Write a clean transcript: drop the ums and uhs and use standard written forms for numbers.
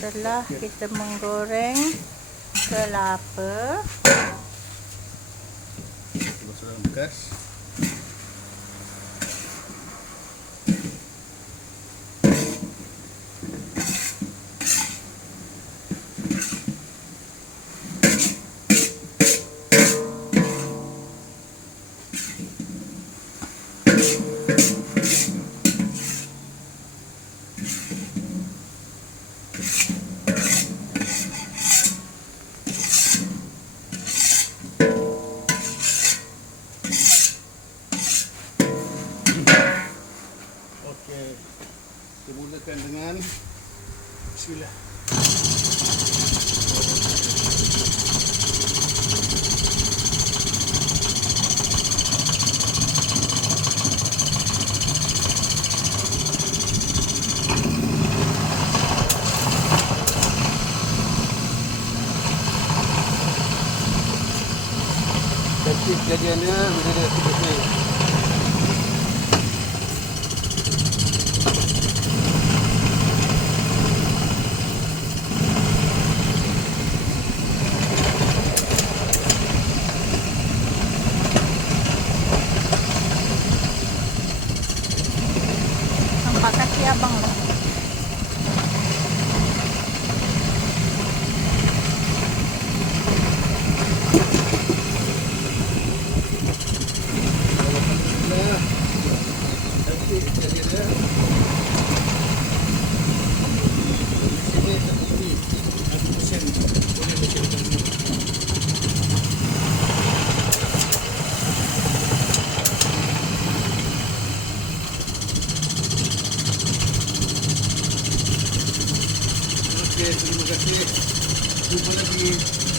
Setelah kita menggoreng kelapa, masuk dalam bekas. Okey, kita mulakan dengan bismillah. Tapi kejadiannya bila dia tutup ni. nampak kaki abang lah. Terima kasih. Jumpa lagi.